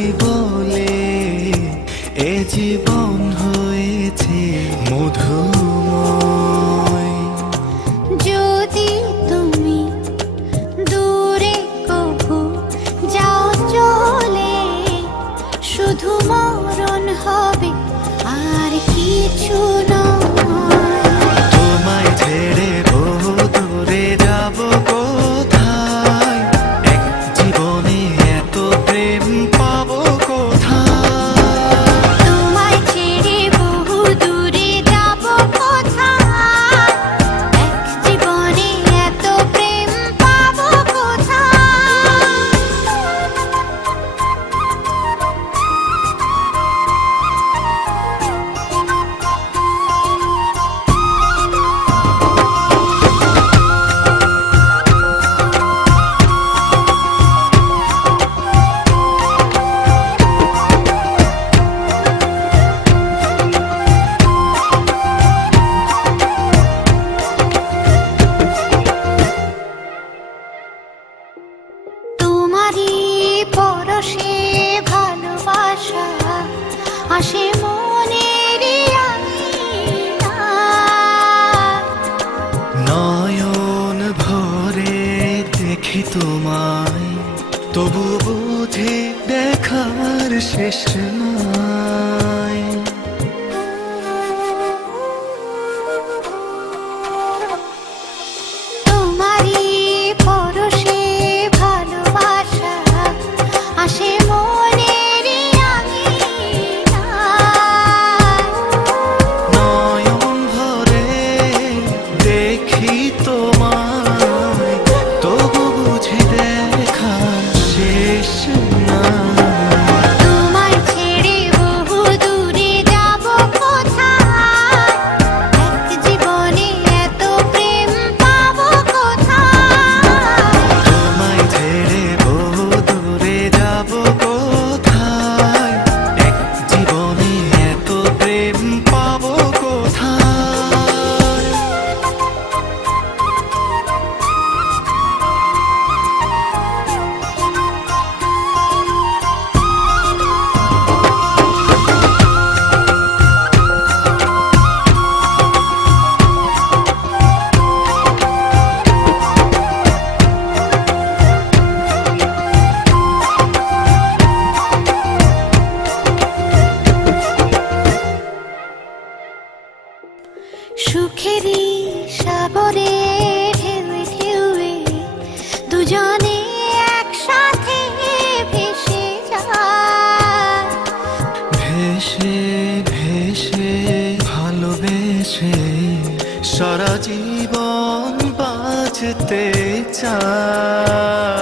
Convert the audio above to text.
বুঝি বলে এ জীবন হয়েছে মধুময়। যদি তুমি দূরে কবু যাও চলে, শুধু মরণ হবে আর কিছু নয়। তোমায় ছেড়ে বহু দূরে যাব কোথায়, এক জীবনে এত প্রেম পাবো কোথায়। তোমায় ছেড়ে বহু দূরে যাব কোথায়, এক জীবনে এত প্রেম পাবো কোথায়। তোমারই পরশে ভালোবাসা আসে মনের আঙিনায়। নয়ন ভরে দেখি তোমায়, তবু বুঝি দেখার শেষ নাই। তোমারই পরশে ভালোবাসা আসে মনের আঙিনায়। নয়ন ভরে দেখি তোমায়, তবু বুঝি দেখার শেষ নাই। তোমায় ছেড়ে বহু দূরে যাব কোথায়, এক জীবনে এত প্রেম পাবো কোথায়। তোমায় ছেড়ে বহু দূরে যাব কোথায়, এক জীবনে এত প্রেম পাবো কোথায়। সুখেরই সাগরে ঢেউয়ে ঢেউয়ে দুজনে একসাথে ভেসে যায়। ভেসে ভেসে ভালোবেসে সারা জীবন বাঁচতে চায়।